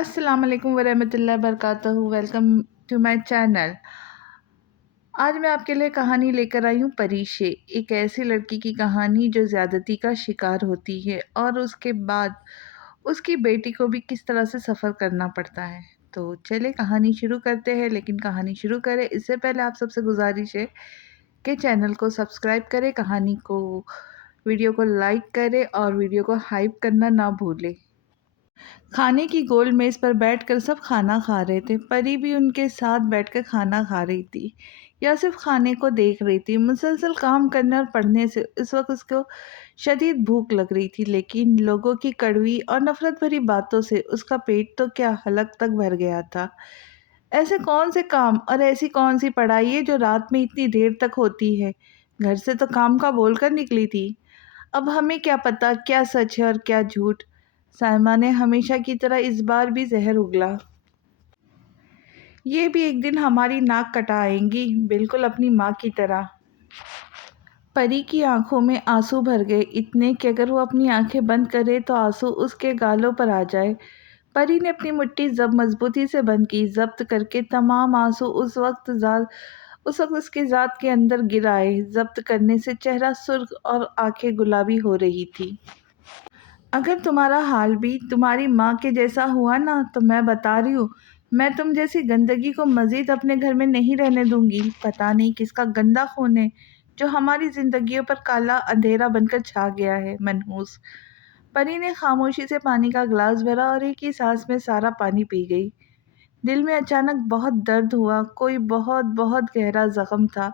السلام علیکم ورحمۃ اللہ وبرکاتہ، ویلکم ٹو مائی چینل۔ آج میں آپ کے لیے کہانی لے کر آئی ہوں پریشے، ایک ایسی لڑکی کی کہانی جو زیادتی کا شکار ہوتی ہے اور اس کے بعد اس کی بیٹی کو بھی کس طرح سے سفر کرنا پڑتا ہے۔ تو چلے کہانی شروع کرتے ہیں، لیکن کہانی شروع کریں اس سے پہلے آپ سب سے گزارش ہے کہ چینل کو سبسکرائب کریں، کہانی کو ویڈیو کو لائک کریں اور ویڈیو کو ہائپ کرنا نہ بھولیں۔ کھانے کی گول میز پر بیٹھ کر سب کھانا کھا رہے تھے۔ پری بھی ان کے ساتھ بیٹھ کر کھانا کھا رہی تھی یا صرف کھانے کو دیکھ رہی تھی۔ مسلسل کام کرنے اور پڑھنے سے اس وقت اس کو شدید بھوک لگ رہی تھی، لیکن لوگوں کی کڑوی اور نفرت بھری باتوں سے اس کا پیٹ تو کیا حلق تک بھر گیا تھا۔ ایسے کون سے کام اور ایسی کون سی پڑھائی ہے جو رات میں اتنی دیر تک ہوتی ہے؟ گھر سے تو کام کا بول کر نکلی تھی۔ اب ہمیں کیا پتا کیا سچ ہے اور کیا جھوٹ۔ سائمہ نے ہمیشہ کی طرح اس بار بھی زہر اگلا۔ یہ بھی ایک دن ہماری ناک کٹا آئیں گی، بالکل اپنی ماں کی طرح۔ پری کی آنکھوں میں آنسو بھر گئے، اتنے کہ اگر وہ اپنی آنکھیں بند کرے تو آنسو اس کے گالوں پر آ جائے۔ پری نے اپنی مٹھی مضبوطی سے بند کی، ضبط کر کے تمام آنسو اس وقت اس کی ذات کے اندر گر آئے۔ ضبط کرنے سے چہرہ سرخ اور آنکھیں گلابی ہو رہی تھی۔ اگر تمہارا حال بھی تمہاری ماں کے جیسا ہوا نا تو میں بتا رہی ہوں، میں تم جیسی گندگی کو مزید اپنے گھر میں نہیں رہنے دوں گی۔ پتہ نہیں کس کا گندا خون ہے جو ہماری زندگیوں پر کالا اندھیرا بن کر چھا گیا ہے۔ منحوس پری نے خاموشی سے پانی کا گلاس بھرا اور ایک ہی سانس میں سارا پانی پی گئی۔ دل میں اچانک بہت درد ہوا، کوئی بہت بہت گہرا زخم تھا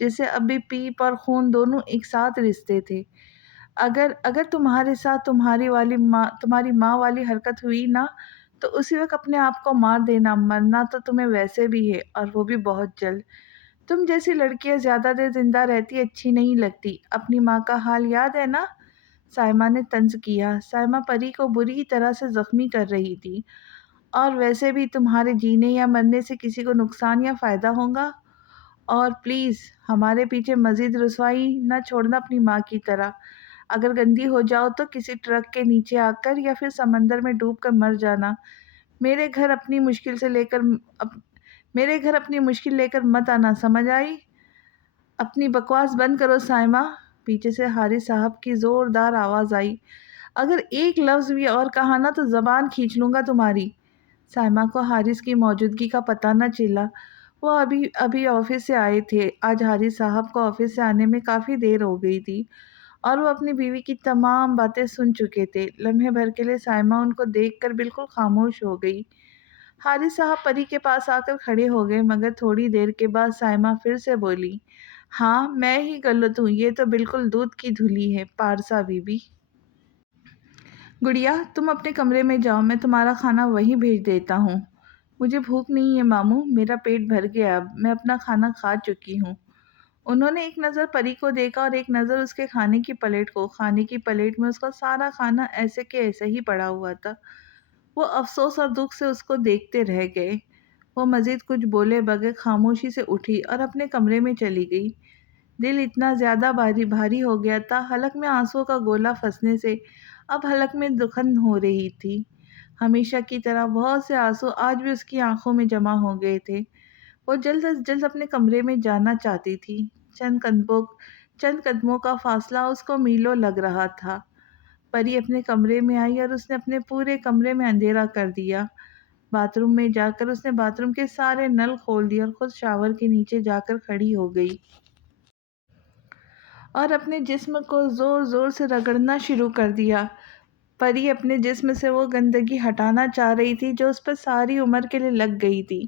جسے ابھی پیپ اور خون دونوں ایک ساتھ رستے تھے۔ اگر تمہارے ساتھ تمہاری ماں والی حرکت ہوئی نا تو اسی وقت اپنے آپ کو مار دینا، مرنا تو تمہیں ویسے بھی ہے اور وہ بھی بہت جلد۔ تم جیسی لڑکیاں زیادہ دیر زندہ رہتی اچھی نہیں لگتی۔ اپنی ماں کا حال یاد ہے نا؟ سائمہ نے طنز کیا۔ سائمہ پری کو بری طرح سے زخمی کر رہی تھی، اور ویسے بھی تمہارے جینے یا مرنے سے کسی کو نقصان یا فائدہ ہوگا؟ اور پلیز ہمارے پیچھے مزید رسوائی نہ چھوڑنا اپنی ماں کی طرح۔ اگر گندی ہو جاؤ تو کسی ٹرک کے نیچے آ کر یا پھر سمندر میں ڈوب کر مر جانا۔ میرے گھر اپنی مشکل لے کر مت آنا، سمجھ آئی؟ اپنی بکواس بند کرو سائمہ، پیچھے سے حارث صاحب کی زوردار آواز آئی۔ اگر ایک لفظ بھی اور کہا نا تو زبان کھینچ لوں گا تمہاری۔ سائمہ کو حارث کی موجودگی کا پتہ نہ چلا۔ وہ ابھی آفس سے آئے تھے۔ آج حارث صاحب کو آفس سے آنے میں کافی دیر ہو گئی تھی اور وہ اپنی بیوی کی تمام باتیں سن چکے تھے۔ لمحے بھر کے لیے سائمہ ان کو دیکھ کر بالکل خاموش ہو گئی۔ حارث صاحب پری کے پاس آ کر کھڑے ہو گئے، مگر تھوڑی دیر کے بعد سائمہ پھر سے بولی، ہاں میں ہی غلط ہوں، یہ تو بالکل دودھ کی دھلی ہے پارسا بی بی۔ گڑیا تم اپنے کمرے میں جاؤ، میں تمہارا کھانا وہیں بھیج دیتا ہوں۔ مجھے بھوک نہیں ہے ماموں، میرا پیٹ بھر گیا، اب میں اپنا کھانا کھا چکی ہوں۔ انہوں نے ایک نظر پری کو دیکھا اور ایک نظر اس کے کھانے کی پلیٹ کو۔ کھانے کی پلیٹ میں اس کا سارا کھانا ایسے کہ ایسے ہی پڑا ہوا تھا۔ وہ افسوس اور دکھ سے اس کو دیکھتے رہ گئے۔ وہ مزید کچھ بولے بغیر خاموشی سے اٹھی اور اپنے کمرے میں چلی گئی۔ دل اتنا زیادہ بھاری ہو گیا تھا، حلق میں آنسوں کا گولا پھنسنے سے اب حلق میں دکھن ہو رہی تھی۔ ہمیشہ کی طرح بہت سے آنسو آج بھی اس کی آنکھوں میں جمع ہو گئے تھے۔ وہ جلد از جلد اپنے کمرے میں جانا چاہتی تھی۔ چند قدموں کا فاصلہ اس کو میلوں لگ رہا تھا۔ پری اپنے کمرے میں آئی اور اس نے اپنے پورے کمرے میں اندھیرا کر دیا۔ باتھ روم میں جا کر اس نے باتھ روم کے سارے نل کھول دیے اور خود شاور کے نیچے جا کر کھڑی ہو گئی اور اپنے جسم کو زور زور سے رگڑنا شروع کر دیا۔ پری اپنے جسم سے وہ گندگی ہٹانا چاہ رہی تھی جو اس پر ساری عمر کے لیے لگ گئی تھی۔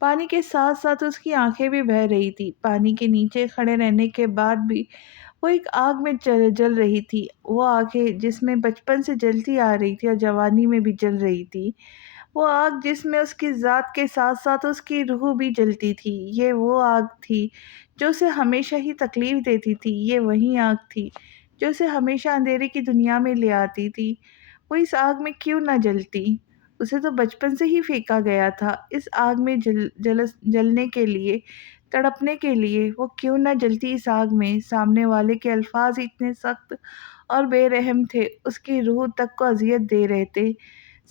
پانی کے ساتھ ساتھ اس کی آنکھیں بھی بہہ رہی تھی۔ پانی کے نیچے کھڑے رہنے کے بعد بھی وہ ایک آگ میں جل رہی تھی۔ وہ آنکھیں جس میں بچپن سے جلتی آ رہی تھی اور جوانی میں بھی جل رہی تھی۔ وہ آگ جس میں اس کی ذات کے ساتھ ساتھ اس کی روح بھی جلتی تھی۔ یہ وہ آگ تھی جو اسے ہمیشہ ہی تکلیف دیتی تھی۔ یہ وہی آگ تھی جو اسے ہمیشہ اندھیرے کی دنیا میں لے آتی تھی۔ وہ اس آگ میں کیوں نہ جلتی؟ اسے تو بچپن سے ہی پھینکا گیا تھا اس آگ میں جلنے کے لیے، تڑپنے کے لیے۔ وہ کیوں نہ جلتی اس آگ میں؟ سامنے والے کے الفاظ اتنے سخت اور بے رحم تھے، اس کی روح تک کو اذیت دے رہے تھے۔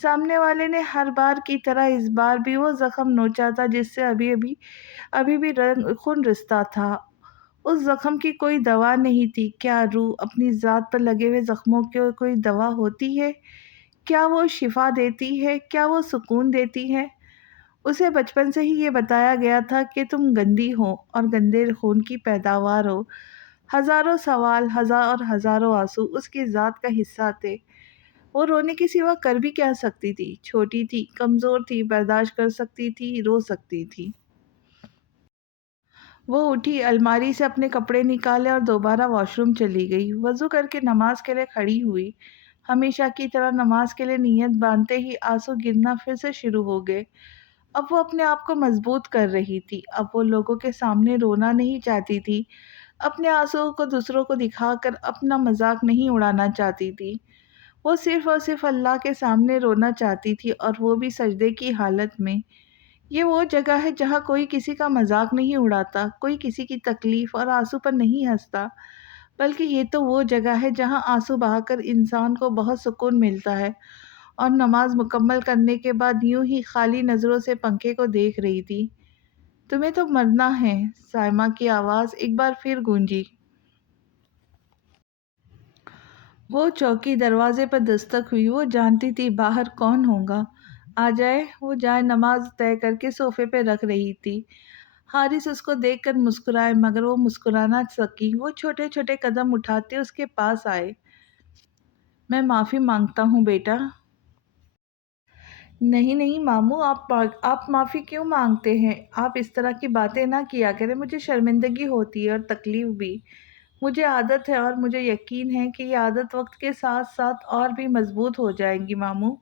سامنے والے نے ہر بار کی طرح اس بار بھی وہ زخم نوچا تھا جس سے ابھی بھی خون رستا تھا۔ اس زخم کی کوئی دوا نہیں تھی۔ کیا روح اپنی ذات پر لگے ہوئے زخموں کی کوئی دوا ہوتی ہے؟ کیا وہ شفا دیتی ہے؟ کیا وہ سکون دیتی ہے؟ اسے بچپن سے ہی یہ بتایا گیا تھا کہ تم گندی ہو اور گندے خون کی پیداوار ہو۔ ہزاروں سوال، ہزاروں آنسو اس کی ذات کا حصہ تھے۔ وہ رونے کے سوا کر بھی کیا سکتی تھی؟ چھوٹی تھی، کمزور تھی، برداشت کر سکتی تھی، رو سکتی تھی۔ وہ اٹھی، الماری سے اپنے کپڑے نکالے اور دوبارہ واش روم چلی گئی۔ وضو کر کے نماز کے لیے کھڑی ہوئی۔ ہمیشہ کی طرح نماز کے لیے نیت باندھتے ہی آنسو گرنا پھر سے شروع ہو گئے۔ اب وہ اپنے آپ کو مضبوط کر رہی تھی۔ اب وہ لوگوں کے سامنے رونا نہیں چاہتی تھی۔ اپنے آنسوؤں کو دوسروں کو دکھا کر اپنا مذاق نہیں اڑانا چاہتی تھی۔ وہ صرف اور صرف اللہ کے سامنے رونا چاہتی تھی، اور وہ بھی سجدے کی حالت میں۔ یہ وہ جگہ ہے جہاں کوئی کسی کا مذاق نہیں اڑاتا، کوئی کسی کی تکلیف اور آنسو پر نہیں ہنستا، بلکہ یہ تو وہ جگہ ہے جہاں آنسو بہا کر انسان کو بہت سکون ملتا ہے۔ اور نماز مکمل کرنے کے بعد یوں ہی خالی نظروں سے پنکھے کو دیکھ رہی تھی۔ تمہیں تو مرنا ہے، سائمہ کی آواز ایک بار پھر گونجی۔ وہ چوکی، دروازے پر دستک ہوئی۔ وہ جانتی تھی باہر کون ہوگا۔ آ جائے۔ وہ جائے نماز طے کر کے صوفے پہ رکھ رہی تھی۔ حارث اس کو دیکھ کر مسکرائے، مگر وہ مسکرا نہ سکی۔ وہ چھوٹے چھوٹے قدم اٹھاتے اس کے پاس آئے۔ میں معافی مانگتا ہوں بیٹا۔ نہیں نہیں ماموں، آپ معافی کیوں مانگتے ہیں؟ آپ اس طرح کی باتیں نہ کیا کریں، مجھے شرمندگی ہوتی ہے اور تکلیف بھی۔ مجھے عادت ہے، اور مجھے یقین ہے کہ یہ عادت وقت کے ساتھ ساتھ اور بھی مضبوط ہو جائے گی ماموں۔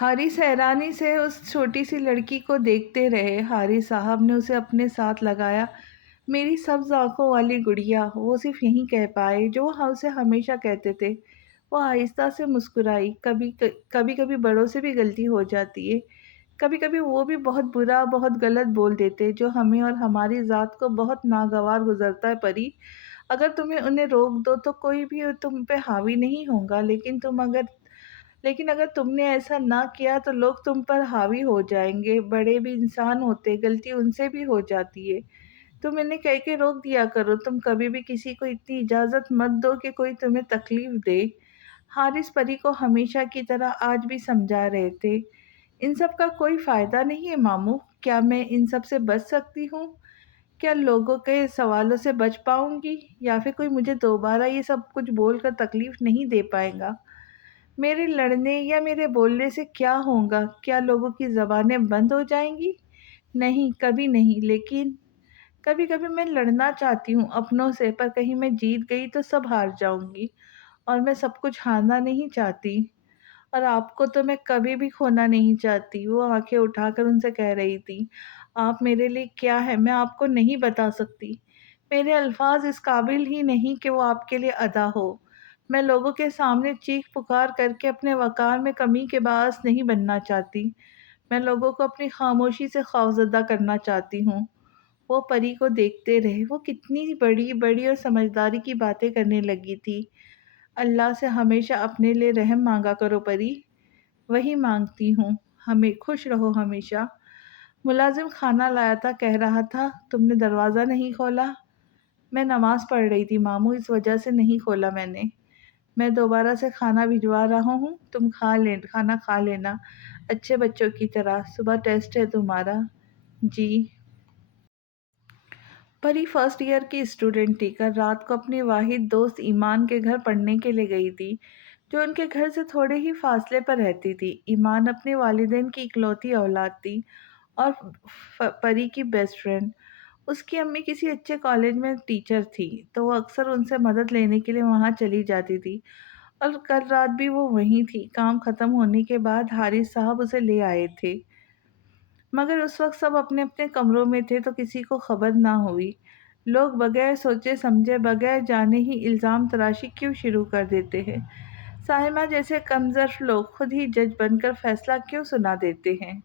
حارث حیرانی سے اس چھوٹی سی لڑکی کو دیکھتے رہے۔ حارث صاحب نے اسے اپنے ساتھ لگایا۔ میری سبز آنکھوں والی گڑیا، وہ صرف یہی کہہ پائے جو وہ اسے ہمیشہ کہتے تھے۔ وہ آہستہ سے مسکرائی۔ کبھی کبھی بڑوں سے بھی غلطی ہو جاتی ہے۔ کبھی کبھی وہ بھی بہت برا، بہت غلط بول دیتے جو ہمیں اور ہماری ذات کو بہت ناگوار گزرتا ہے پری۔ اگر تمہیں انہیں روک دو تو کوئی بھی تم پہ حاوی نہیں ہوگا، لیکن اگر تم نے ایسا نہ کیا تو لوگ تم پر حاوی ہو جائیں گے۔ بڑے بھی انسان ہوتے، غلطی ان سے بھی ہو جاتی ہے۔ تم انہیں کہہ کے روک دیا کرو۔ تم کبھی بھی کسی کو اتنی اجازت مت دو کہ کوئی تمہیں تکلیف دے۔ حارث پری کو ہمیشہ کی طرح آج بھی سمجھا رہے تھے۔ ان سب کا کوئی فائدہ نہیں ہے ماموں۔ کیا میں ان سب سے بچ سکتی ہوں؟ کیا لوگوں کے سوالوں سے بچ پاؤں گی؟ یا پھر کوئی مجھے دوبارہ یہ سب کچھ بول کر تکلیف نہیں دے پائے گا؟ میرے لڑنے یا میرے بولنے سے کیا ہوگا؟ کیا لوگوں کی زبانیں بند ہو جائیں گی؟ نہیں، کبھی نہیں۔ لیکن کبھی کبھی میں لڑنا چاہتی ہوں اپنوں سے، پر کہیں میں جیت گئی تو سب ہار جاؤں گی، اور میں سب کچھ ہارنا نہیں چاہتی۔ اور آپ کو تو میں کبھی بھی کھونا نہیں چاہتی۔ وہ آنکھیں اٹھا کر ان سے کہہ رہی تھی، آپ میرے لیے کیا ہے میں آپ کو نہیں بتا سکتی۔ میرے الفاظ اس قابل ہی نہیں کہ وہ آپ کے لیے ادا ہو۔ میں لوگوں کے سامنے چیخ پکار کر کے اپنے وقار میں کمی کے باعث نہیں بننا چاہتی۔ میں لوگوں کو اپنی خاموشی سے خوفزدہ کرنا چاہتی ہوں۔ وہ پری کو دیکھتے رہے۔ وہ کتنی بڑی بڑی اور سمجھداری کی باتیں کرنے لگی تھی۔ اللہ سے ہمیشہ اپنے لیے رحم مانگا کرو پری۔ وہی مانگتی ہوں، ہمیں خوش رہو ہمیشہ۔ ملازم کھانا لایا تھا، کہہ رہا تھا تم نے دروازہ نہیں کھولا۔ میں نماز پڑھ رہی تھی ماموں، اس وجہ سے نہیں کھولا میں نے۔ میں دوبارہ سے کھانا بھجوا رہا ہوں، تم کھانا کھا لینا اچھے بچوں کی طرح۔ صبح ٹیسٹ ہے تمہارا۔ جی۔ پری فرسٹ ایئر کی اسٹوڈنٹ تھی۔ کل رات کو اپنی واحد دوست ایمان کے گھر پڑھنے کے لیے گئی تھی، جو ان کے گھر سے تھوڑے ہی فاصلے پر رہتی تھی۔ ایمان اپنے والدین کی اکلوتی اولاد تھی اور پری کی بیسٹ فرینڈ۔ اس کی امی کسی اچھے کالج میں ٹیچر تھی، تو وہ اکثر ان سے مدد لینے کے لیے وہاں چلی جاتی تھی، اور کل رات بھی وہ وہیں تھی۔ کام ختم ہونے کے بعد حارث صاحب اسے لے آئے تھے، مگر اس وقت سب اپنے اپنے کمروں میں تھے تو کسی کو خبر نہ ہوئی۔ لوگ بغیر سوچے سمجھے، بغیر جانے ہی الزام تراشی کیوں شروع کر دیتے ہیں؟ سائمہ جیسے کمظرف لوگ خود ہی جج بن کر فیصلہ کیوں سنا دیتے ہیں؟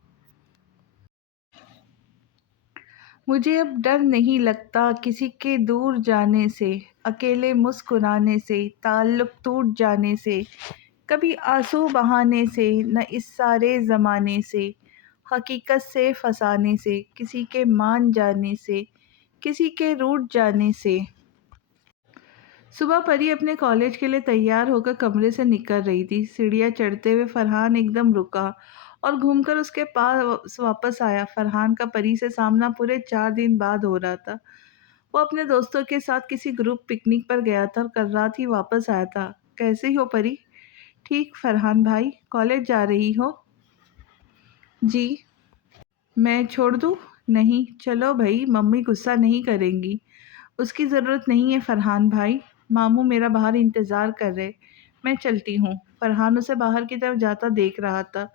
مجھے اب ڈر نہیں لگتا کسی کے دور جانے سے، اکیلے مسکرانے سے، تعلق ٹوٹ جانے سے۔ کبھی آنسو بہانے سے، نہ اس سارے زمانے سے، حقیقت سے فسانے سے، کسی کے مان جانے سے، کسی کے روٹھ جانے سے۔ صبح پری اپنے کالج کے لیے تیار ہو کر کمرے سے نکل رہی تھی۔ سیڑھیاں چڑھتے ہوئے فرحان ایک دم رکا اور گھوم کر اس کے پاس واپس آیا۔ فرحان کا پری سے سامنا پورے 4 دن بعد ہو رہا تھا۔ وہ اپنے دوستوں کے ساتھ کسی گروپ پکنک پر گیا تھا اور کل رات ہی واپس آیا تھا۔ کیسی ہو پری؟ ٹھیک فرحان بھائی، کالج جا رہی ہو؟ جی۔ میں چھوڑ دوں؟ نہیں، چلو بھائی، ممی غصہ نہیں کریں گی۔ اس کی ضرورت نہیں ہے فرحان بھائی، ماموں میرا باہر انتظار کر رہے، میں چلتی ہوں۔ فرحان اسے باہر کی طرف جاتا دیکھ رہا تھا۔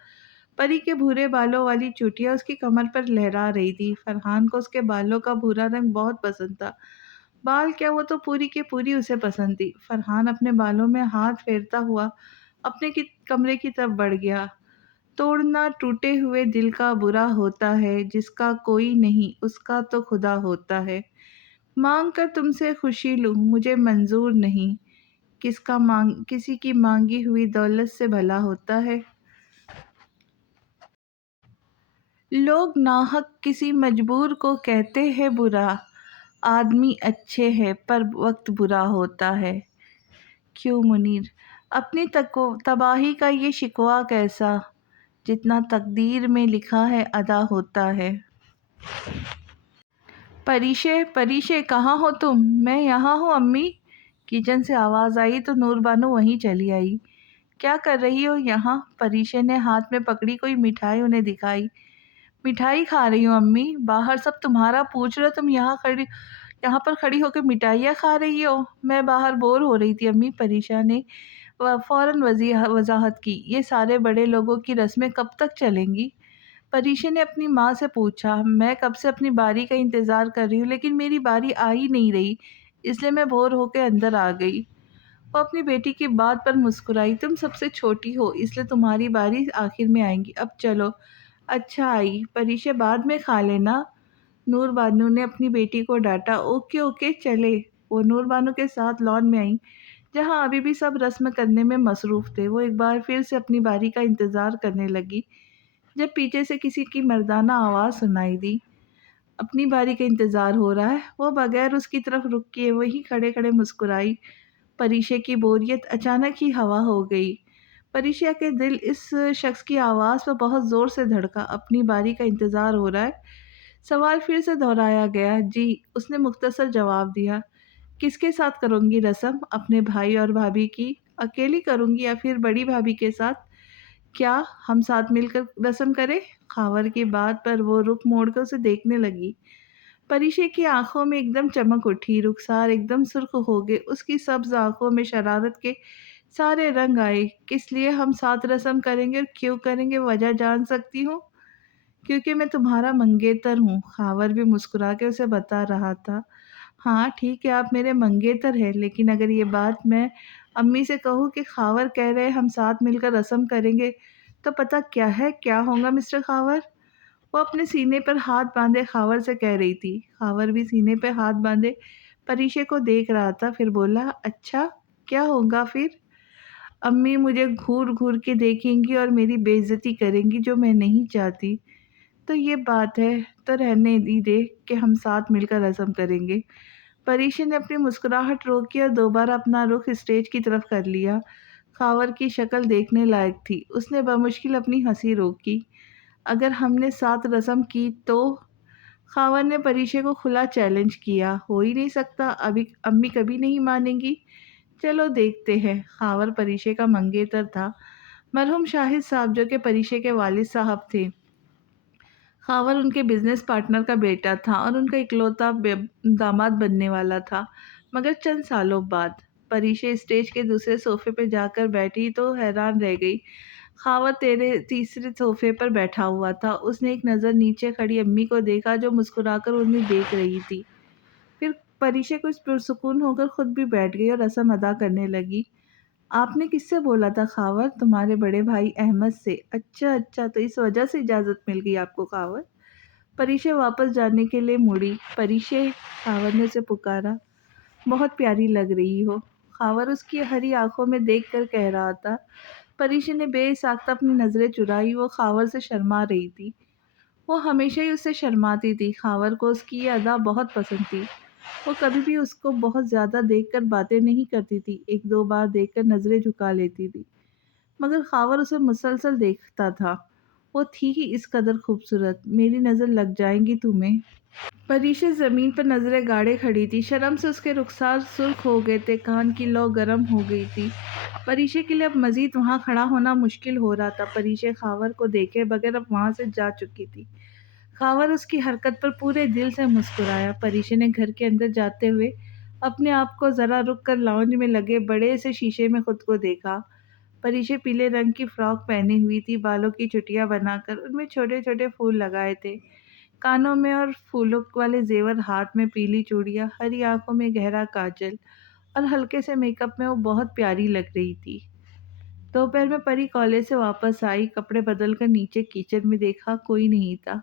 پری کے بھورے بالوں والی چوٹیاں اس کی کمر پر لہرا رہی تھی۔ فرحان کو اس کے بالوں کا بھورا رنگ بہت پسند تھا۔ بال کیا، وہ تو پوری کی پوری اسے پسند تھی۔ فرحان اپنے بالوں میں ہاتھ پھیرتا ہوا اپنے کمرے کی طرف بڑھ گیا۔ توڑنا ٹوٹے ہوئے دل کا برا ہوتا ہے، جس کا کوئی نہیں اس کا تو خدا ہوتا ہے۔ مانگ کر تم سے خوشی لوں مجھے منظور نہیں، کسی کی مانگی ہوئی دولت سے بھلا ہوتا ہے۔ لوگ ناحق کسی مجبور کو کہتے ہیں برا، آدمی اچھے ہیں پر وقت برا ہوتا ہے۔ کیوں منیر؟ اپنی تباہی کا یہ شکوہ کیسا، جتنا تقدیر میں لکھا ہے ادا ہوتا ہے۔ پریشے کہاں ہو تم؟ میں یہاں ہوں امی۔ کچن سے آواز آئی تو نور بانو وہیں چلی آئی۔ کیا کر رہی ہو یہاں؟ پریشے نے ہاتھ میں پکڑی کوئی مٹھائی انہیں دکھائی۔ مٹھائی کھا رہی ہوں امی، باہر سب تمہارا پوچھ رہے، تم یہاں پر کھڑی ہو کے مٹھائیاں کھا رہی ہو؟ میں باہر بور ہو رہی تھی امی، پریشا نے فوراً وضاحت کی۔ یہ سارے بڑے لوگوں کی رسمیں کب تک چلیں گی؟ پریشا نے اپنی ماں سے پوچھا۔ میں کب سے اپنی باری کا انتظار کر رہی ہوں، لیکن میری باری آ ہی نہیں رہی، اس لیے میں بور ہو کے اندر آ گئی۔ وہ اپنی بیٹی کی بات پر مسکرائی۔ تم سب سے چھوٹی ہو، اس لیے تمہاری باری آخر میں آئے گی۔ اب چلو۔ اچھا آئی، پریشا بعد میں کھا لینا، نور بانو نے اپنی بیٹی کو ڈانٹا۔ اوکے اوکے چلے۔ وہ نور بانو کے ساتھ لان میں آئیں، جہاں ابھی بھی سب رسم کرنے میں مصروف تھے۔ وہ ایک بار پھر سے اپنی باری کا انتظار کرنے لگی، جب پیچھے سے کسی کی مردانہ آواز سنائی دی۔ اپنی باری کا انتظار ہو رہا ہے؟ وہ بغیر اس کی طرف رخ کیے وہیں کھڑے کھڑے مسکرائی۔ پریشا کی بوریت اچانک ہی ہوا ہو گئی۔ پریشا کے دل اس شخص کی آواز پر بہت زور سے دھڑکا۔ اپنی باری کا انتظار ہو رہا ہے؟ سوال پھر سے دہرایا گیا۔ جی، اس نے مختصر جواب دیا۔ کس کے ساتھ کروں گی رسم؟ اپنے بھائی اور بھابھی کی؟ اکیلی کروں گی یا پھر بڑی بھابھی کے ساتھ؟ کیا ہم ساتھ مل کر رسم کریں؟ خاور کی بات پر وہ رخ موڑ کر اسے دیکھنے لگی۔ پریشا کی آنکھوں میں ایک دم چمک اٹھی، رخسار ایک دم سرخ ہو گئے، اس کی سبز آنکھوں میں شرارت کے سارے رنگ آئے۔ کس لیے ہم ساتھ رسم کریں گے اور کیوں کریں گے، وجہ جان سکتی ہوں؟ کیونکہ میں تمہارا منگیتر ہوں، خاور بھی مسکرا کے اسے بتا رہا تھا۔ ہاں ٹھیک ہے، آپ میرے منگیتر ہیں، لیکن اگر یہ بات میں امی سے کہوں کہ خاور کہہ رہے ہم ساتھ مل کر رسم کریں گے تو پتہ کیا ہے کیا ہوگا مسٹر خاور؟ وہ اپنے سینے پر ہاتھ باندھے خاور سے کہہ رہی تھی۔ خاور بھی سینے پہ ہاتھ باندھے پریشا کو دیکھ رہا تھا، پھر بولا، اچھا کیا ہوگا پھر؟ امی مجھے گھور گھور کے دیکھیں گی اور میری بے عزتی کریں گی، جو میں نہیں چاہتی۔ تو یہ بات ہے تو رہنے ہی دے کہ ہم ساتھ مل کر رسم کریں گے۔ پریشا نے اپنی مسکراہٹ روکی اور دوبارہ اپنا رخ اسٹیج کی طرف کر لیا۔ خاور کی شکل دیکھنے لائق تھی، اس نے بمشکل اپنی ہنسی روکی۔ اگر ہم نے ساتھ رسم کی تو؟ خاور نے پریشا کو کھلا چیلنج کیا۔ ہو ہی نہیں سکتا، ابھی امی کبھی نہیں مانیں گی۔ چلو دیکھتے ہیں۔ خاور پریشا کا منگیتر تھا، مرحوم شاہد صاحب جو کہ پریشا کے والد صاحب تھے۔ خاور ان کے بزنس پارٹنر کا بیٹا تھا اور ان کا اکلوتا داماد بننے والا تھا، مگر چند سالوں بعد۔ پریشا اسٹیج کے دوسرے صوفے پہ جا کر بیٹھی تو حیران رہ گئی۔ خاور تیسرے صوفے پر بیٹھا ہوا تھا۔ اس نے ایک نظر نیچے کھڑی امی کو دیکھا جو مسکرا کر انہیں دیکھ رہی تھی، پھر پریشا کچھ پرسکون ہو کر خود بھی بیٹھ گئی اور رسم ادا کرنے لگی۔ آپ نے کس سے بولا تھا خاور؟ تمہارے بڑے بھائی احمد سے۔ اچھا تو اس وجہ سے اجازت مل گئی آپ کو خاور؟ پریشا واپس جانے کے لیے مڑی۔ پریشا، خاور نے اسے پکارا، بہت پیاری لگ رہی ہو۔ خاور اس کی ہری آنکھوں میں دیکھ کر کہہ رہا تھا، پریشا نے بے ساختہ اپنی نظریں چرائی۔ وہ خاور سے شرما رہی تھی۔ وہ ہمیشہ ہی اس سے شرماتی تھی۔ خاور کو اس کی یہ ادا بہت پسند تھی۔ وہ کبھی بھی اس کو بہت زیادہ دیکھ کر باتیں نہیں کرتی تھی، ایک دو بار دیکھ کر نظریں جھکا لیتی تھی، مگر خاور اسے مسلسل دیکھتا تھا۔ وہ تھی ہی اس قدر خوبصورت، میری نظر لگ جائیں گی تمہیں۔ پریشا زمین پر نظریں گاڑے کھڑی تھی۔ شرم سے اس کے رخسار سرخ ہو گئے تھے، کان کی لو گرم ہو گئی تھی۔ پریشا کے لیے اب مزید وہاں کھڑا ہونا مشکل ہو رہا تھا۔ پریشا خاور کو دیکھے بغیر اب وہاں سے جا چکی تھی۔ خاور اس کی حرکت پر پورے دل سے مسکرایا۔ پریشا نے گھر کے اندر جاتے ہوئے اپنے آپ کو ذرا رک کر لاؤنج میں لگے بڑے سے شیشے میں خود کو دیکھا۔ پریشا پیلے رنگ کی فراک پہنی ہوئی تھی، بالوں کی چٹیاں بنا کر ان میں چھوٹے چھوٹے پھول لگائے تھے، کانوں میں اور پھولوں والے زیور، ہاتھ میں پیلی چوڑیاں، ہری آنکھوں میں گہرا کاجل اور ہلکے سے میک اپ میں وہ بہت پیاری لگ رہی تھی۔ دوپہر میں پری کالج سے واپس آئی، کپڑے بدل کر نیچے کچن میں دیکھا، کوئی نہیں تھا۔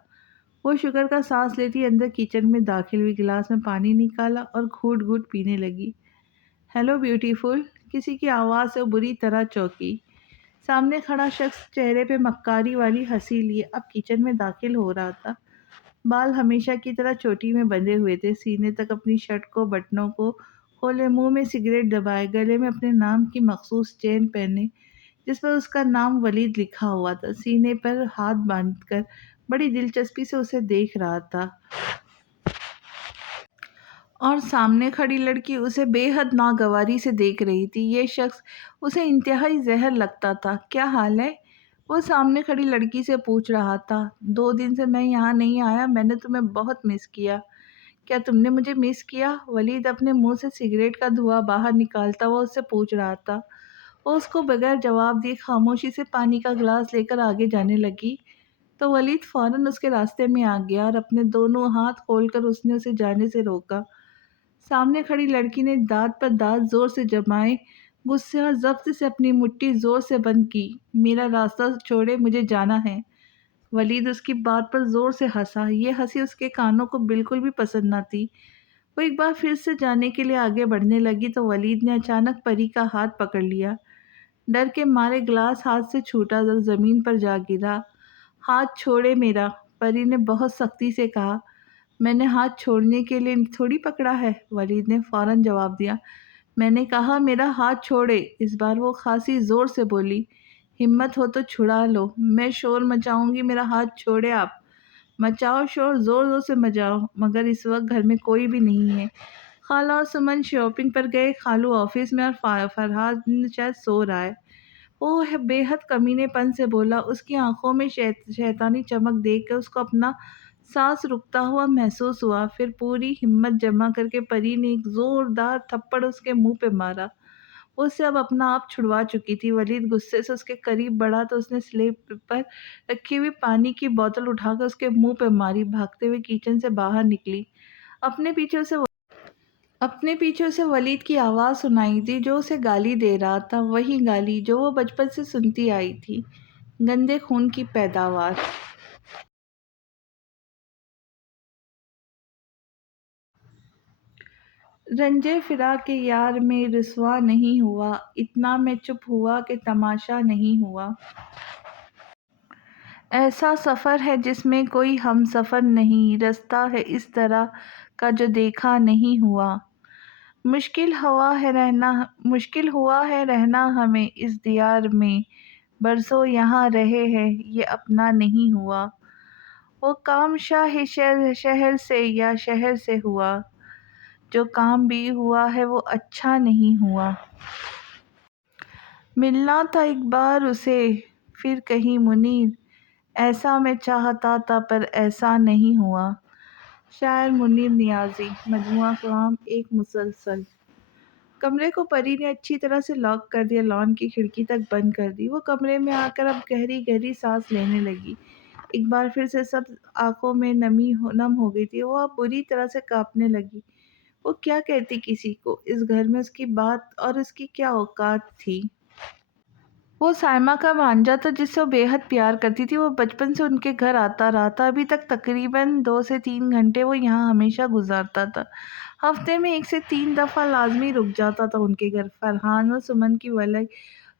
وہ شکر کا سانس لیتی اندر کچن میں داخل ہوئی، گلاس میں پانی نکالا اور گھوٹ گھوٹ پینے لگی۔ ہیلو بیوٹیفل، کسی کی آواز سے وہ بری طرح چونکی۔ سامنے کھڑا شخص چہرے پہ مکاری والی ہنسی لیے اب کچن میں داخل ہو رہا تھا۔ بال ہمیشہ کی طرح چوٹی میں بندھے ہوئے تھے، سینے تک اپنی شرٹ کو بٹنوں کو کھولے، منہ میں سگریٹ دبائے، گلے میں اپنے نام کی مخصوص چین پہنے جس پر اس کا نام ولید لکھا ہوا تھا، سینے پر ہاتھ باندھ کر بڑی دلچسپی سے اسے دیکھ رہا تھا۔ اور سامنے کھڑی لڑکی اسے بے حد ناگواری سے دیکھ رہی تھی۔ یہ شخص اسے انتہائی زہر لگتا تھا۔ کیا حال ہے؟ وہ سامنے کھڑی لڑکی سے پوچھ رہا تھا۔ 2 دن سے میں یہاں نہیں آیا، میں نے تمہیں بہت مس کیا۔ کیا تم نے مجھے مس کیا؟ ولید اپنے منہ سے سگریٹ کا دھواں باہر نکالتا ہوا اس سے پوچھ رہا تھا۔ وہ اس کو بغیر جواب دیے خاموشی سے پانی کا گلاس لے کر آگے جانے لگی تو ولید فوراً اس کے راستے میں آ گیا اور اپنے دونوں ہاتھ کھول کر اس نے اسے جانے سے روکا۔ سامنے کھڑی لڑکی نے دانت پر دانت زور سے جمائے، غصے اور ضبط سے اپنی مٹھی زور سے بند کی۔ میرا راستہ چھوڑے، مجھے جانا ہے۔ ولید اس کی بات پر زور سے ہنسا۔ یہ ہنسی اس کے کانوں کو بالکل بھی پسند نہ تھی۔ وہ ایک بار پھر سے جانے کے لیے آگے بڑھنے لگی تو ولید نے اچانک پری کا ہاتھ پکڑ لیا۔ ڈر کے مارے گلاس ہاتھ سے چھوٹا اور زمین پر جا گرا۔ ہاتھ چھوڑے میرا، پری نے بہت سختی سے کہا۔ میں نے ہاتھ چھوڑنے کے لیے تھوڑی پکڑا ہے، ولید نے فوراً جواب دیا۔ میں نے کہا میرا ہاتھ چھوڑے۔ اس بار وہ خاصی زور سے بولی۔ ہمت ہو تو چھڑا لو، میں شور مچاؤں گی، میرا ہاتھ چھوڑے آپ۔ مچاؤ شور، زور زور سے مچاؤ، مگر اس وقت گھر میں کوئی بھی نہیں ہے۔ خالہ اور سمن شاپنگ پر گئے، خالو آفس میں اور فرحاد شاید سو رہا ہے۔ وہ بے حد کمینے پن سے بولا۔ اس کی آنکھوں میں شیطانی چمک دیکھ کر اس کو اپنا سانس رکتا ہوا محسوس ہوا۔ پھر پوری ہمت جمع کر کے پری نے ایک زوردار تھپڑ اس کے منہ پہ مارا۔ وہ اسے اب اپنا آپ چھڑوا چکی تھی۔ ولید غصے سے اس کے قریب بڑھا تو اس نے سلیب پر رکھی ہوئی پانی کی بوتل اٹھا کر اس کے منہ پہ ماری، بھاگتے ہوئے کچن سے باہر نکلی۔ اپنے پیچھے اسے ولید کی آواز سنائی دی جو اسے گالی دے رہا تھا، وہی گالی جو وہ بچپن سے سنتی آئی تھی۔ گندے خون کی پیداوار۔ رنجے فراق کے یار میں رسوا نہیں ہوا، اتنا میں چپ ہوا کہ تماشا نہیں ہوا۔ ایسا سفر ہے جس میں کوئی ہم سفر نہیں، رستہ ہے اس طرح کا جو دیکھا نہیں ہوا۔ مشکل ہوا ہے رہنا ہمیں اس دیار میں، برسوں یہاں رہے ہیں یہ اپنا نہیں ہوا۔ وہ کام شاہ شہر سے یا شہر سے ہوا، جو کام بھی ہوا ہے وہ اچھا نہیں ہوا۔ ملنا تھا ایک بار اسے پھر کہیں منیر، ایسا میں چاہتا تھا پر ایسا نہیں ہوا۔ شاعر منیر نیازی، مجموعہ کلام ایک مسلسل۔ کمرے کو پری نے اچھی طرح سے لاک کر دیا، لان کی کھڑکی تک بند کر دی۔ وہ کمرے میں آ کر اب گہری گہری سانس لینے لگی۔ ایک بار پھر سے سب آنکھوں میں نم ہو گئی تھی۔ وہ اب بری طرح سے کانپنے لگی۔ وہ کیا کہتی کسی کو؟ اس گھر میں اس کی بات اور اس کی کیا اوقات تھی؟ وہ سائمہ کا بھانجا تھا جس سے وہ بے حد پیار کرتی تھی۔ وہ بچپن سے ان کے گھر آتا رہا تھا، ابھی تک تقریباً 2 سے 3 گھنٹے وہ یہاں ہمیشہ گزارتا تھا۔ ہفتے میں 1 سے 3 دفعہ لازمی رک جاتا تھا ان کے گھر۔ فرحان اور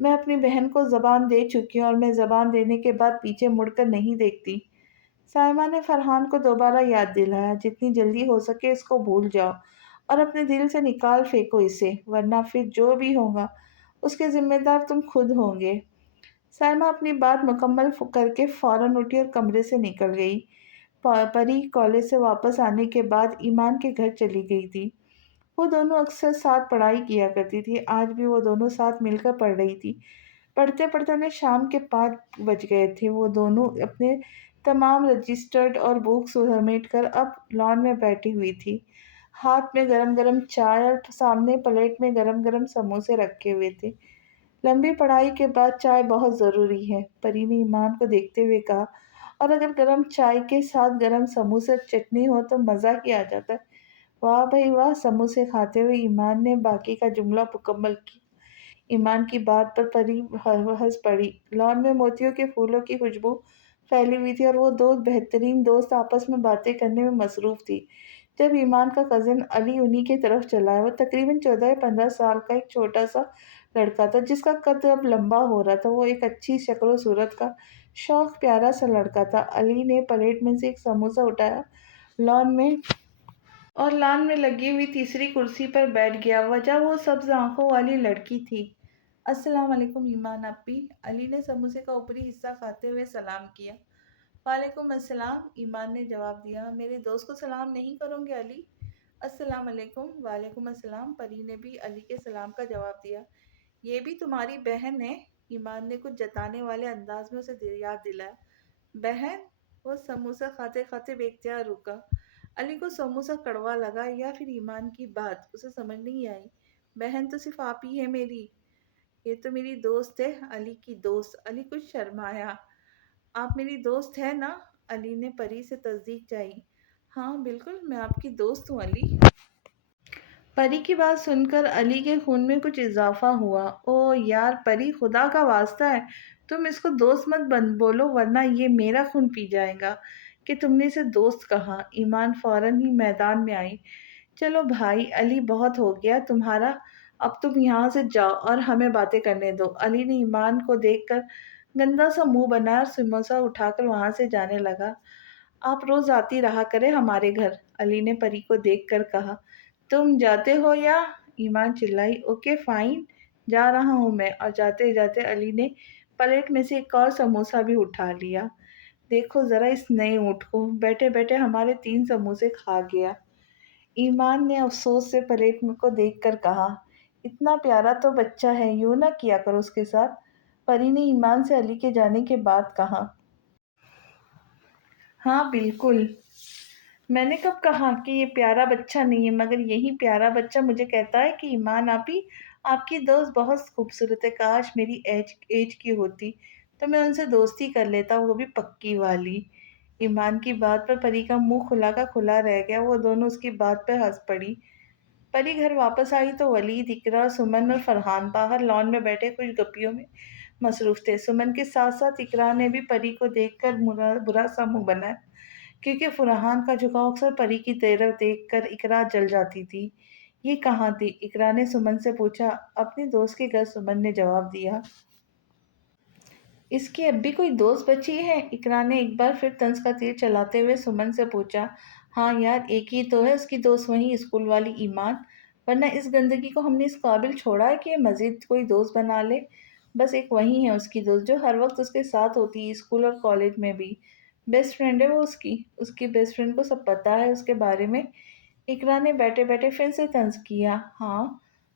میں اپنی بہن کو زبان دے چکی ہوں اور میں زبان دینے کے بعد پیچھے مڑ کر نہیں دیکھتی۔ سائمہ نے فرحان کو دوبارہ یاد دلایا، جتنی جلدی ہو سکے اس کو بھول جاؤ اور اپنے دل سے نکال پھینکو اسے، ورنہ پھر جو بھی ہوگا اس کے ذمہ دار تم خود ہوں گے۔ سائمہ اپنی بات مکمل کر کے فوراً اٹھی اور کمرے سے نکل گئی۔ پری کالج سے واپس آنے کے بعد ایمان کے گھر چلی گئی تھی۔ وہ دونوں اکثر ساتھ پڑھائی کیا کرتی تھی، آج بھی وہ دونوں ساتھ مل کر پڑھ رہی تھی۔ پڑھتے پڑھتے انہیں شام کے 5 بج گئے تھے۔ وہ دونوں اپنے تمام رجسٹرڈ اور بکس سمیٹ کر اب لان میں بیٹھی ہوئی تھی، ہاتھ میں گرم گرم چائے اور سامنے پلیٹ میں گرم گرم سموسے رکھے ہوئے تھے۔ لمبی پڑھائی کے بعد چائے بہت ضروری ہے، پری نے ایمان کو دیکھتے ہوئے کہا، اور اگر گرم چائے کے ساتھ گرم سموسے اور چٹنی ہو تو مزہ ہی آ جاتا ہے۔ واہ بھائی واہ! سموسے کھاتے ہوئے ایمان نے باقی کا جملہ مکمل کیا۔ ایمان کی بات پر پری ہنس پڑی۔ لان میں موتیوں کے پھولوں کی خوشبو پھیلی ہوئی تھی اور وہ دو بہترین دوست آپس میں باتیں کرنے میں مصروف تھی۔ جب ایمان کا کزن علی انہی کی طرف چلا ہے، وہ تقریباً 14 یا 15 سال کا ایک چھوٹا سا لڑکا تھا جس کا قد اب لمبا ہو رہا تھا۔ وہ ایک اچھی شکل و صورت کا شوخ پیارا سا لڑکا تھا۔ علی نے پلیٹ میں سے ایک سموسہ اٹھایا اور لان میں لگی ہوئی تیسری کرسی پر بیٹھ گیا۔ وجہ وہ سبز آنکھوں والی لڑکی تھی۔ السلام علیکم ایمان اپی، علی نے سموسے کا اوپری حصہ کھاتے ہوئے سلام کیا۔ وعلیکم السلام، ایمان نے جواب دیا۔ میرے دوست کو سلام نہیں کروں گے علی؟ السلام علیکم۔ وعلیکم السلام، پری نے بھی علی کے سلام کا جواب دیا۔ یہ بھی تمہاری بہن ہے؟ ایمان نے کچھ جتانے والے انداز میں اسے یاد دلایا۔ بہن؟ وہ سموسہ کھاتے کھاتے بے اختیار رکا۔ علی کو سموسہ کڑوا لگا یا پھر ایمان کی بات اسے سمجھ نہیں آئی۔ بہن تو صرف آپ ہی ہے میری، یہ تو میری دوست ہے، علی کی دوست۔ علی کچھ شرمایا۔ آپ میری دوست ہے نا؟ علی نے پری سے تصدیق چاہی۔ ہاں بالکل، میں آپ کی دوست ہوں علی۔ پری کی بات سن کر علی کے خون میں کچھ اضافہ ہوا۔ او یار پری، خدا کا واسطہ ہے تم اس کو دوست مت بولو ورنہ یہ میرا خون پی جائے گا کہ تم نے اسے دوست کہا۔ ایمان فوراً ہی میدان میں آئی۔ چلو بھائی علی، بہت ہو گیا تمہارا، اب تم یہاں سے جاؤ اور ہمیں باتیں کرنے دو۔ علی نے ایمان کو دیکھ کر گندا سا منہ بنایا اور سموسہ اٹھا کر وہاں سے جانے لگا۔ آپ روز آتی رہا کرے ہمارے گھر، علی نے پری کو دیکھ کر کہا۔ تم جاتے ہو یا؟ ایمان چلائی۔ اوکے فائن، جا رہا ہوں میں، اور جاتے جاتے علی نے پلیٹ میں سے ایک اور سموسہ بھی اٹھا لیا۔ دیکھو ذرا اس نئے اونٹ کو، بیٹھے بیٹھے ہمارے 3 سموسے کھا گیا۔ ایمان نے افسوس سے پلیٹ کو دیکھ کر کہا۔ اتنا پیارا تو بچہ ہے، یوں نہ کیا کرو اس کے ساتھ، پری نے ایمان سے علی کے جانے کے بعد کہا۔ ہاں بالکل، میں نے کب کہا کہ یہ پیارا بچہ نہیں ہے، مگر یہی پیارا بچہ مجھے کہتا ہے کہ ایمان آپی، آپ کی دوست بہت خوبصورت ہے، کاش میری ایج کی ہوتی تو میں ان سے دوستی کر لیتا، وہ بھی پکی والی۔ ایمان کی بات پر پری کا منہ کھلا کا کھلا رہ گیا۔ وہ دونوں اس کی بات پر ہنس پڑی۔ پری گھر واپس آئی تو ولید، اقرا، سمن اور فرحان باہر لان میں بیٹھے خوش گپیوں میں مصروف تھے۔ سمن کے ساتھ ساتھ اقرا نے بھی پری کو دیکھ کر برا سا منہ بنایا، کیونکہ فرحان کا جھکاؤ اکثر پری کی طرف دیکھ کر اقرا جل جاتی تھی۔ یہ کہاں تھی؟ اقرا نے سمن سے پوچھا۔ اپنی دوست کے گھر، سمن نے جواب دیا۔ اس کی اب بھی کوئی دوست بچی ہے؟ اقرا نے ایک بار پھر طنز کا تیر چلاتے ہوئے سمن سے پوچھا۔ ہاں یار، ایک ہی تو ہے اس کی دوست، وہی اسکول والی ایمان، ورنہ اس گندگی کو ہم نے اس قابل چھوڑا ہے کہ یہ مزید کوئی دوست بنا لے۔ بس ایک وہی ہے اس کی دوست جو ہر وقت اس کے ساتھ ہوتی ہے، اسکول اور کالج میں بھی، بیسٹ فرینڈ ہے وہ اس کی بیسٹ فرینڈ کو سب پتہ ہے اس کے بارے میں۔ اقرا نے بیٹھے بیٹھے پھر سے طنز کیا۔ ہاں،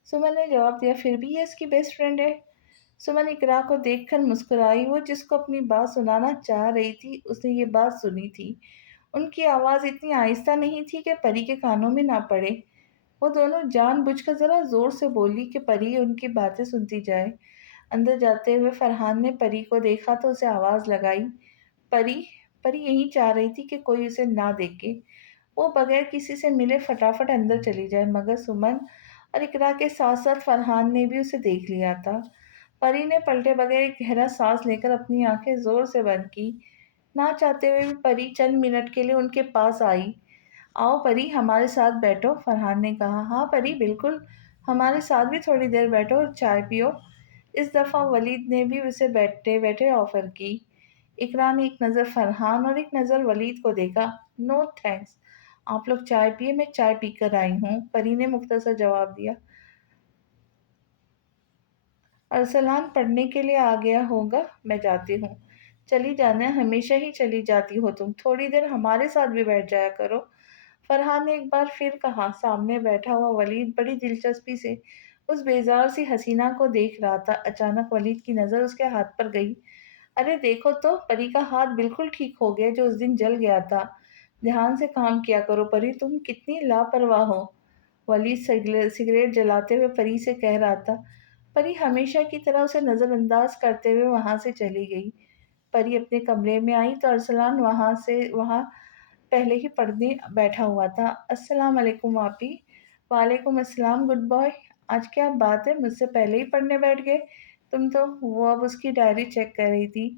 سمن نے جواب دیا، پھر بھی یہ اس کی بیسٹ فرینڈ ہے۔ سمن اقرا کو دیکھ کر مسکرائی۔ وہ جس کو اپنی بات سنانا چاہ رہی تھی اس نے یہ بات سنی تھی۔ ان کی آواز اتنی آہستہ نہیں تھی کہ پری کے کانوں میں نہ پڑے۔ وہ دونوں جان بوجھ کر ذرا زور سے بولی کہ پری ان کی باتیں سنتی جائے۔ اندر جاتے ہوئے فرحان نے پری کو دیکھا تو اسے آواز لگائی۔ پری یہی چاہ رہی تھی کہ کوئی اسے نہ دیکھے، وہ بغیر کسی سے ملے فٹافٹ اندر چلی جائے، مگر سمن اور اقرا کے ساتھ ساتھ فرحان نے بھی اسے دیکھ لیا تھا۔ پری نے پلٹے بغیر ایک گہرا سانس لے کر اپنی آنکھیں زور سے بند کی۔ نہ چاہتے ہوئے بھی پری چند منٹ کے لیے ان کے پاس آئی۔ آؤ پری، ہمارے ساتھ بیٹھو، فرحان نے کہا۔ ہاں پری بالکل، ہمارے ساتھ بھی تھوڑی دیر بیٹھو اور چائے پیو۔ اس دفعہ ولید نے بھی اسے بیٹھے بیٹھے آفر کی۔ اقرا نے ایک نظر فرحان اور ایک نظر ولید کو دیکھا۔ نو تھینکس، آپ لوگ چائے پیے، میں چائے پی کر آئی ہوں، پری نے مختصر جواب دیا۔ ارسلان پڑھنے کے لیے آ گیا ہوگا، میں جاتی ہوں۔ چلی جانا، ہمیشہ ہی چلی جاتی ہو تم، تھوڑی دیر ہمارے ساتھ بھی بیٹھ جایا کرو، فرحان نے ایک بار پھر کہا۔ سامنے بیٹھا ہوا ولید بڑی دلچسپی سے اس بیزار سی حسینہ کو دیکھ رہا تھا۔ اچانک ولید کی نظر اس کے ہاتھ پر گئی۔ ارے دیکھو تو، پری کا ہاتھ بالکل ٹھیک ہو گیا جو اس دن جل گیا تھا۔ دھیان سے کام کیا کرو پری، تم کتنی لاپرواہ ہو، ولید سگریٹ جلاتے ہوئے پری سے کہہ رہا تھا۔ پری ہمیشہ کی طرح اسے نظر انداز کرتے ہوئے وہاں سے چلی گئی۔ پری اپنے کمرے میں آئی تو ارسلان وہاں پہلے ہی پڑھنے بیٹھا ہوا تھا۔ السلام علیکم آپی۔ وعلیکم السلام گڈ بوائے، آج کیا بات ہے، مجھ سے پہلے ہی پڑھنے بیٹھ گئے تم تو۔ وہ اب اس کی ڈائری چیک کر رہی تھی۔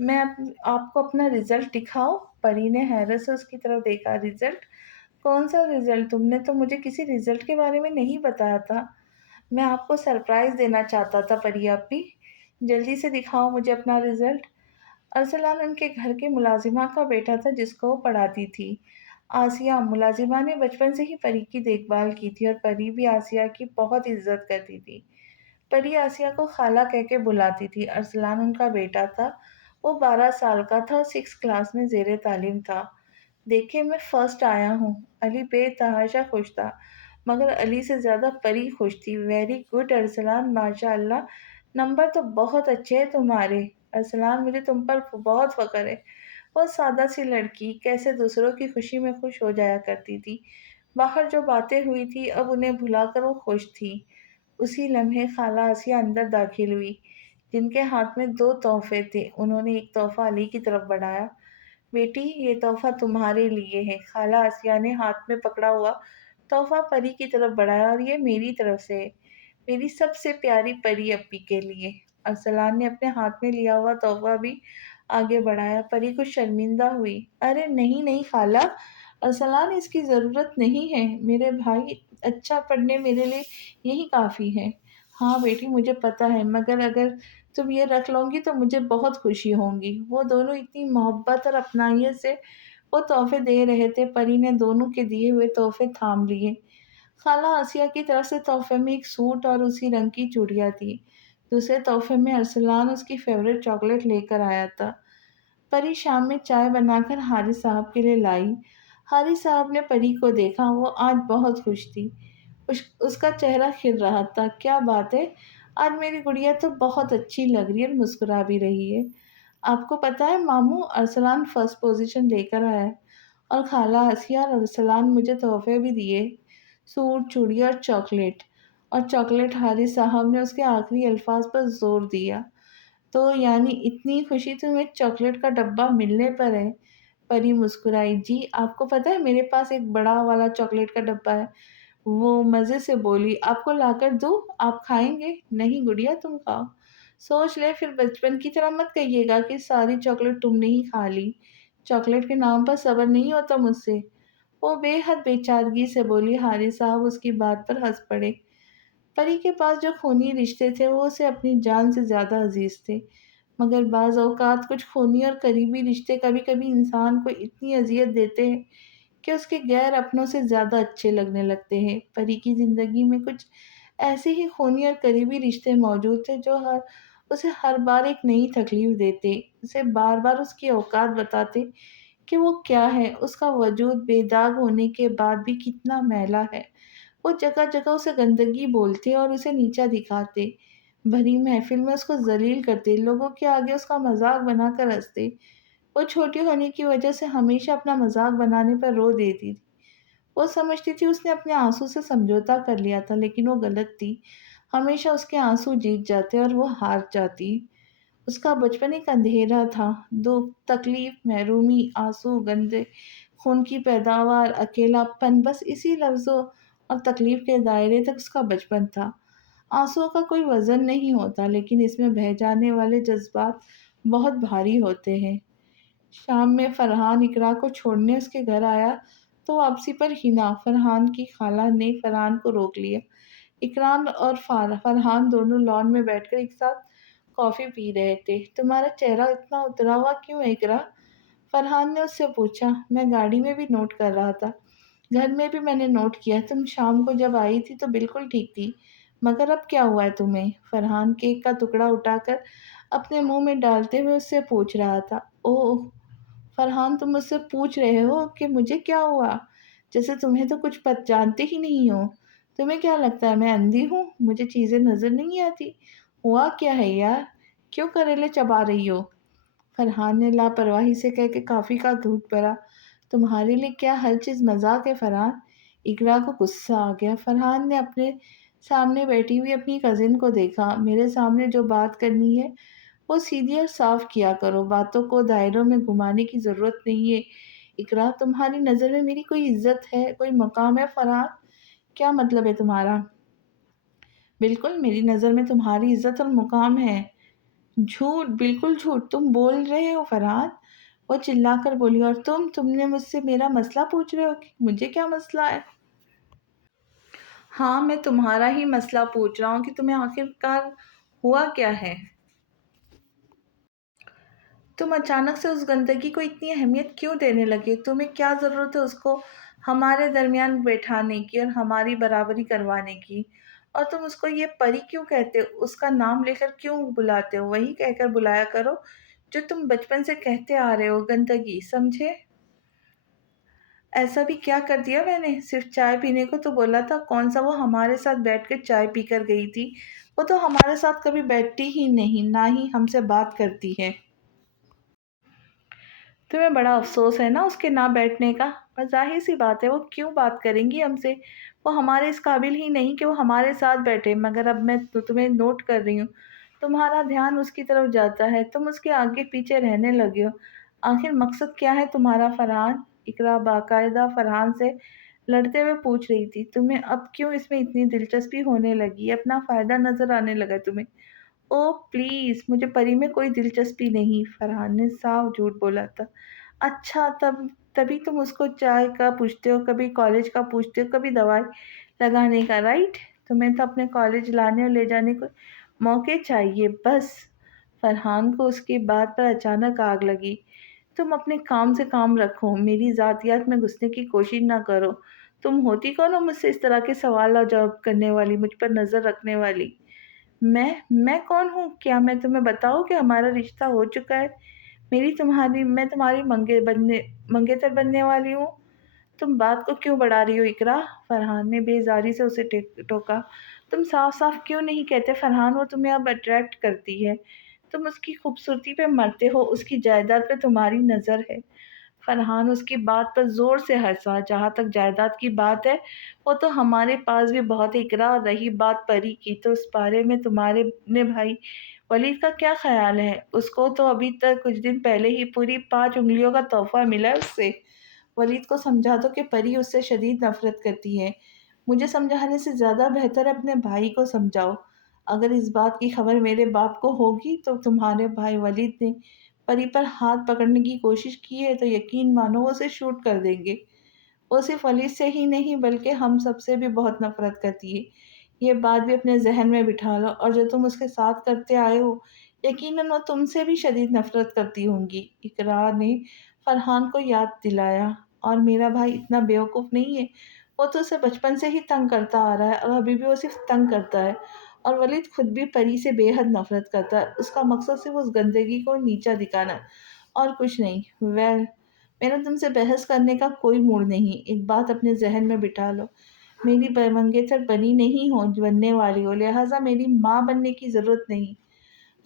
میں آپ کو اپنا رزلٹ دکھاؤ؟ پری نے حیرت سے اس کی طرف دیکھا۔ رزلٹ؟ کون سا رزلٹ؟ تم نے تو مجھے کسی رزلٹ کے بارے میں نہیں بتایا تھا۔ میں آپ کو سرپرائز دینا چاہتا تھا پری آپی، جلدی سے دکھاؤ مجھے اپنا رزلٹ۔ ارسلان ان کے گھر کے ملازمہ کا بیٹا تھا جس کو وہ پڑھاتی تھی۔ آسیہ ملازمہ نے بچپن سے ہی پری کی دیکھ بھال کی تھی اور پری بھی آسیہ کی بہت عزت کرتی تھی۔ پری آسیہ کو خالہ کہہ کے بلاتی تھی۔ ارسلان ان کا بیٹا تھا، وہ 12 سال کا تھا اور 6 کلاس میں زیر تعلیم تھا۔ دیکھیں میں فرسٹ آیا ہوں۔ علی بے تحاشا خوش تھا، مگر علی سے زیادہ پری خوش تھی۔ ویری گڈ ارسلان، ماشاء اللہ، نمبر تو بہت اچھے ہیں تمہارے۔ ارسلان مجھے تم پر بہت فخر ہے۔ بہت سادہ سی لڑکی، کیسے دوسروں کی خوشی میں خوش ہو جایا کرتی تھی۔ باہر جو باتیں ہوئی تھی اب انہیں بھلا کر وہ خوش تھی۔ اسی لمحے خالہ آسیہ اندر داخل ہوئی، جن کے ہاتھ میں 2 تحفے تھے۔ انہوں نے ایک تحفہ علی کی طرف بڑھایا۔ بیٹی یہ تحفہ تمہارے لیے ہے۔ خالہ آسیہ نے ہاتھ میں پکڑا ہوا تحفہ پری کی طرف بڑھایا، اور یہ میری طرف سے ہے، میری سب سے پیاری پری اپی کے لیے۔ ارسلان نے اپنے ہاتھ میں لیا ہوا تحفہ بھی آگے بڑھایا۔ پری کچھ شرمندہ ہوئی۔ ارے نہیں نہیں خالہ، ارسلان اس کی ضرورت نہیں ہے، میرے بھائی اچھا پڑھنے میرے لیے یہی کافی ہے۔ ہاں بیٹی مجھے پتا ہے، مگر اگر تم یہ رکھ لو گی تو مجھے بہت خوشی ہوگی۔ وہ دونوں اتنی محبت اور اپنائیت سے وہ تحفے دے رہے تھے، پری نے دونوں کے دیے ہوئے تحفے تھام لیے۔ خالہ آسیہ کی طرف سے تحفے میں ایک سوٹ اور اسی رنگ کی چوڑیاں تھی۔ دوسرے تحفے میں ارسلان اس کی فیوریٹ چاکلیٹ لے کر آیا تھا۔ پری شام میں چائے بنا کر حارث صاحب کے لیے لائی۔ حارث صاحب نے پری کو دیکھا، وہ آج بہت خوش تھی، اس کا چہرہ کھل رہا تھا۔ کیا بات ہے، آج میری گڑیا تو بہت اچھی لگ رہی ہے اور مسکرا بھی رہی ہے۔ آپ کو پتا ہے ماموں، ارسلان فرسٹ پوزیشن لے کر آیا ہے، اور خالہ آسیہ اور ارسلان مجھے تحفے بھی دیے، سوٹ، چوڑی اور چاکلیٹ۔ اور چاکلیٹ، حارث صاحب نے اس کے آخری الفاظ پر زور دیا۔ تو یعنی اتنی خوشی تمہیں چاکلیٹ کا ڈبہ ملنے پر ہے؟ پری مسکرائی۔ جی، آپ کو پتا ہے میرے پاس ایک بڑا والا چاکلیٹ کا ڈبہ ہے، وہ مزے سے بولی۔ آپ کو لا کر دوں، آپ کھائیں گے؟ نہیں گڑیا تم کھاؤ، سوچ لے پھر بچپن کی طرح مت کہیے گا کہ ساری چاکلیٹ تم نے ہی کھا لی، چاکلیٹ کے نام پر صبر نہیں ہوتا مجھ سے، وہ بے حد بے چارگی سے بولی۔ حارث صاحب اس کی بات پر ہنس پڑے۔ پری کے پاس جو خونی رشتے تھے وہ اسے اپنی جان سے زیادہ عزیز تھے، مگر بعض اوقات کچھ خونی اور قریبی رشتے کبھی کبھی انسان کو اتنی اذیت دیتے ہیں کہ اس کے غیر اپنوں سے زیادہ اچھے لگنے لگتے ہیں۔ پری کی زندگی میں کچھ ایسے ہی خونی اور قریبی رشتے موجود تھے جو اسے ہر بار ایک نئی تکلیف دیتے، اسے بار بار اس کی اوقات بتاتے کہ وہ کیا ہے، اس کا وجود بے داغ ہونے کے بعد بھی کتنا میلا ہے۔ وہ جگہ جگہ اسے گندگی بولتے اور اسے نیچا دکھاتے، بھری محفل میں اس کو ذلیل کرتے، لوگوں کے آگے اس کا مذاق بنا کر ہنستے۔ وہ چھوٹی ہونے کی وجہ سے ہمیشہ اپنا مذاق بنانے پر رو دیتی تھی۔ وہ سمجھتی تھی اس نے اپنے آنسو سے سمجھوتا کر لیا تھا، لیکن وہ غلط تھی، ہمیشہ اس کے آنسو جیت جاتے اور وہ ہار جاتی۔ اس کا بچپن ایک اندھیرا تھا، دکھ، تکلیف، محرومی، آنسو، گندے خون کی پیداوار، اکیلا پن، بس اسی لفظوں اور تکلیف کے دائرے تک اس کا بچپن تھا۔ آنسوؤں کا کوئی وزن نہیں ہوتا، لیکن اس میں بہہ جانے والے جذبات بہت بھاری ہوتے ہیں۔ شام میں فرحان اقرا کو چھوڑنے اس کے گھر آیا تو واپسی پر ہنا فرحان کی خالہ نے فرحان کو روک لیا۔ اقران اور فرحان دونوں لان میں بیٹھ کر ایک ساتھ کافی پی رہے تھے۔ تمہارا چہرہ اتنا اترا ہوا کیوں ہے اقرا؟ فرحان نے اس سے پوچھا۔ میں گاڑی میں بھی نوٹ کر رہا تھا، گھر میں بھی میں نے نوٹ کیا، تم شام کو جب آئی تھی تو بالکل ٹھیک تھی، مگر اب کیا ہوا ہے تمہیں؟ فرحان کیک کا ٹکڑا اٹھا کر اپنے منہ میں ڈالتے ہوئے اس سے پوچھ رہا تھا۔ اوہ فرحان، تم مجھ سے پوچھ رہے ہو کہ مجھے کیا ہوا؟ جیسے تمہیں تو کچھ جانتے ہی نہیں ہو۔ تمہیں کیا لگتا ہے میں اندھی ہوں؟ مجھے چیزیں نظر نہیں آتی؟ ہوا کیا ہے یار؟ کیوں کریلے چبا رہی ہو؟ فرحان نے لاپرواہی سے کہہ کے کافی کا گھونٹ بھرا۔ تمہارے لیے کیا ہر چیز مذاق ہے فرحان؟ اقرا کو غصہ آ گیا۔ فرحان نے اپنے سامنے بیٹھی ہوئی اپنی کزن کو دیکھا۔ میرے سامنے جو بات کرنی ہے وہ سیدھی اور صاف کیا کرو، باتوں کو دائروں میں گھمانے کی ضرورت نہیں ہے۔ اقرا، تمہاری نظر میں میری کوئی عزت ہے، کوئی مقام ہے فرحان؟ کیا مطلب ہے تمہارا؟ بالکل، میری نظر میں تمہاری عزت اور مقام ہے۔ جھوٹ، بالکل جھوٹ، تم بول رہے ہو فرحان، وہ چلا کر بولی۔ اور تم نے مجھ سے میرا مسئلہ پوچھ رہے ہو کہ مجھے کیا مسئلہ ہے؟ ہاں، میں تمہارا ہی مسئلہ پوچھ رہا ہوں کہ تمہیں آخرکار ہوا کیا ہے؟ تم اچانک سے اس گندگی کو اتنی اہمیت کیوں دینے لگے؟ تمہیں کیا ضرورت ہے اس کو ہمارے درمیان بیٹھانے کی اور ہماری برابری کروانے کی؟ اور تم اس کو یہ پری کیوں کہتے ہو؟ اس کا نام لے کر کیوں بلاتے ہو؟ وہی کہہ کر بلایا کرو جو تم بچپن سے کہتے آ رہے ہو، گندگی، سمجھے؟ ایسا بھی کیا کر دیا میں نے؟ صرف چائے پینے کو تو بولا تھا، کون سا وہ ہمارے ساتھ بیٹھ کر چائے پی کر گئی تھی؟ وہ تو ہمارے ساتھ کبھی بیٹھتی ہی نہیں، نہ ہی ہم سے بات کرتی ہے۔ تمہیں بڑا افسوس ہے نا اس کے نہ بیٹھنے کا؟ پر ظاہر سی بات ہے وہ کیوں بات کریں گی ہم سے؟ وہ ہمارے اس قابل ہی نہیں کہ وہ ہمارے ساتھ بیٹھے۔ مگر اب میں تمہیں نوٹ کر رہی ہوں، تمہارا دھیان اس کی طرف جاتا ہے، تم اس کے آگے پیچھے رہنے لگے ہو۔ آخر مقصد کیا ہے تمہارا فرحان؟ اقرا باقاعدہ فرحان سے لڑتے ہوئے پوچھ رہی تھی۔ تمہیں اب کیوں اس میں اتنی دلچسپی ہونے لگی؟ اپنا فائدہ نظر آنے لگا تمہیں؟ اوہ پلیز، مجھے پری میں کوئی دلچسپی نہیں، فرحان نے صاف جھوٹ بولا تھا۔ اچھا، تبھی تم اس کو چائے کا پوچھتے ہو، کبھی کالج کا پوچھتے ہو، کبھی دوائی لگانے کا، رائٹ؟ تمہیں تو اپنے کالج لانے اور لے جانے کو موقع چاہیے بس۔ فرحان کو اس کی بات پر اچانک آگ لگی۔ تم اپنے کام سے کام رکھو، میری ذاتیات میں گھسنے کی کوشش نہ کرو۔ تم ہوتی کون ہو مجھ سے اس طرح کے سوال اور جواب کرنے والی، مجھ پر نظر رکھنے والی؟ میں کون ہوں؟ کیا میں تمہیں بتاؤں کہ ہمارا رشتہ ہو چکا ہے؟ میں تمہاری منگیتر بننے والی ہوں۔ تم بات کو کیوں بڑھا رہی ہو اقرا؟ فرحان نے بیزاری سے اسے ٹوکا۔ تم صاف صاف کیوں نہیں کہتے فرحان وہ تمہیں اب اٹریکٹ کرتی ہے؟ تم اس کی خوبصورتی پہ مرتے ہو، اس کی جائیداد پہ تمہاری نظر ہے۔ فرحان اس کی بات پر زور سے ہنسا۔ جہاں تک جائیداد کی بات ہے وہ تو ہمارے پاس بھی بہت اقرا، اور رہی بات پری کی تو اس بارے میں تمہارے اپنے بھائی ولید کا کیا خیال ہے؟ اس کو تو ابھی تک کچھ دن پہلے ہی پوری 5 انگلیوں کا تحفہ ملا ہے اس سے۔ ولید کو سمجھا دو کہ پری اس سے شدید نفرت کرتی ہے۔ مجھے سمجھانے سے زیادہ بہتر ہے اپنے بھائی کو سمجھاؤ۔ اگر اس بات کی خبر میرے باپ کو ہوگی تو تمہارے بھائی ولید نے پری پر ہاتھ پکڑنے کی کوشش کی ہے تو یقین مانو وہ اسے شوٹ کر دیں گے۔ وہ صرف ولید سے ہی نہیں بلکہ ہم سب سے بھی بہت نفرت کرتی ہے۔ یہ بات بھی اپنے ذہن میں بٹھا لو، اور جو تم اس کے ساتھ کرتے آئے ہو یقیناً وہ تم سے بھی شدید نفرت کرتی ہوں گی۔ اقرا نے فرحان کو یاد دلایا۔ اور میرا بھائی اتنا بیوقوف نہیں ہے، وہ تو اسے بچپن سے ہی تنگ کرتا آ رہا ہے اور ابھی بھی وہ صرف تنگ کرتا ہے۔ اور ولید خود بھی پری سے بے حد نفرت کرتا ہے، اس کا مقصد صرف اس گندگی کو نیچا دکھانا اور کچھ نہیں۔ میرا تم سے بحث کرنے کا کوئی موڈ نہیں۔ ایک بات اپنے ذہن میں بٹھا لو، میری منگیتر بنی نہیں ہو، بننے والی ہو، لہٰذا میری ماں بننے کی ضرورت نہیں۔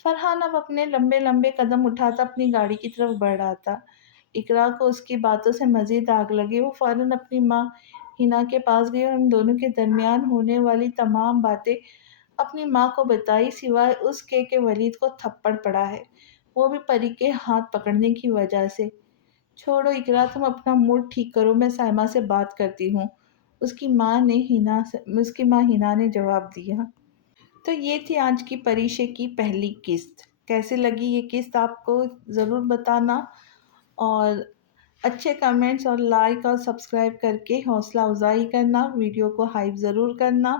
فرحان اب اپنے لمبے لمبے قدم اٹھاتا اپنی گاڑی کی طرف بڑھ رہا تھا۔ اقرا کو اس کی باتوں سے مزید آگ لگی۔ وہ فوراً اپنی ماں ہنا کے پاس گئی اور ان دونوں کے درمیان ہونے والی تمام باتیں اپنی ماں کو بتائی، سوائے اس کے کہ ولید کو تھپڑ پڑا ہے، وہ بھی پری کے ہاتھ پکڑنے کی وجہ سے۔ چھوڑو اقرا، تم اپنا موڈ ٹھیک کرو، میں سائمہ سے بات کرتی ہوں، اس کی ماں ہنا نے جواب دیا۔ تو یہ تھی آج کی پریشے کی پہلی قسط۔ کیسے لگی یہ قسط آپ کو ضرور بتانا، اور اچھے کمنٹس اور لائک اور سبسکرائب کر کے حوصلہ افزائی کرنا، ویڈیو کو ہائپ ضرور کرنا۔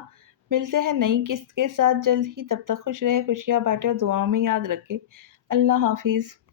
ملتے ہیں نئی قسط کے ساتھ جلد ہی، تب تک خوش رہے، خوشیاں بانٹے اور دعاؤں میں یاد رکھے۔ اللہ حافظ۔